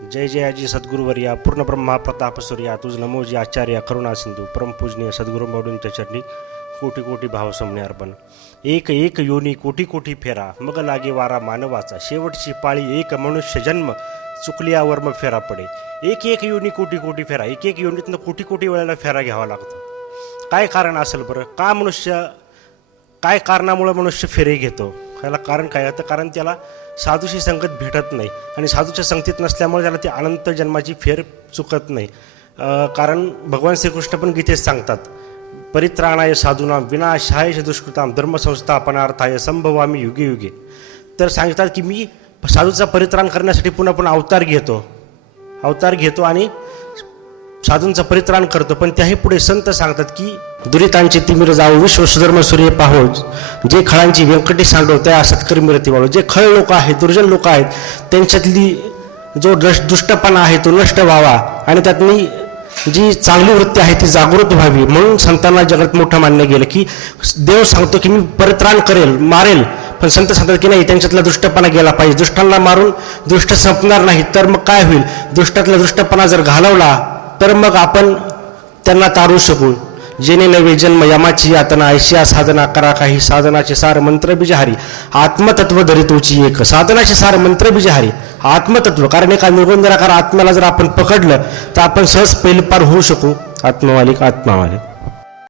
जय जयाजी सद्गुरुवर्या पूर्ण ब्रह्मा प्रताप सूर्या तुझ नमोजी आचार्य करुणा सिंधू परमपूजनीय सद्गुरु मौडूंच्या चरणी कोटी कोटी भाव अर्पण. एक एक योनी कोटी कोटी फेरा मग लागे वारा मानवाचा शेवटची पाळी एक मनुष्य जन्म चुकल्यावर मग फेरा पडे. एक एक योनी कोटी कोटी फेरा एक एक योनीतनं कोटी कोटी वेळेला फेरा घ्यावा लागतो. काय कारण असेल बरं? का मनुष्य काय कारणामुळं मनुष्य फेरे घेतो? याला कारण काय? आहे? तर कारण त्याला साधूशी संगत भेटत नाही. आणि साधूच्या संगतीत नसल्यामुळे त्याला ती अनंत जन्माची फेर चुकत नाही. कारण भगवान श्रीकृष्ण पण गीतेत सांगतात परित्राणाय साधूनाम विनाशाय दुष्कृताम धर्मसंस्थापनार्थाय संभवामी युगे युगे. तर सांगतात की मी साधूचा परित्राण करण्यासाठी पुन्हा पुन्हा अवतार घेतो. अवतार घेतो आणि साधूंचं परित्राण करतो पण त्याही पुढे संत सांगतात की दुरितांचे तिमिर जावो विश्व सुधर्म सूर्य पाहो. जे खळांची व्यंकटी सांडो त्या सत्करी मिरती वाळो. जे खळ लोक आहेत दुर्जन लोक आहेत त्यांच्यातली जो दुष्टपणा आहे तो नष्ट व्हावा. आणि त्यातनी जी चांगली वृत्ती आहे ती जागृत व्हावी. म्हणून संतांना जगात मोठं मानलं गेलं की देव सांगतो की मी परित्राण करेल मारेल. पण संत सांगतात की नाही त्यांच्यातला दुष्टपणा गेला पाहिजे. दुष्टांना मारून दुष्ट संपणार नाही तर मग काय होईल? दुष्टातला दुष्टपणा जर घालवला तर मग आपण त्यांना तारू शकू. जेणे नवे जन्म यमाची यातना ऐशिया साधना करा काही साधनाचे सार मंत्र बीजहारी. आत्मतत्व धरितोची एक. साधनाचे सार मंत्र बीजहारी. आत्मतत्व. कारण एका निर्गुण निराकार आत्म्याला जर आपण पकडलं तर आपण सहज पैलपार होऊ शकू. आत्मवालिक आत्मावालिक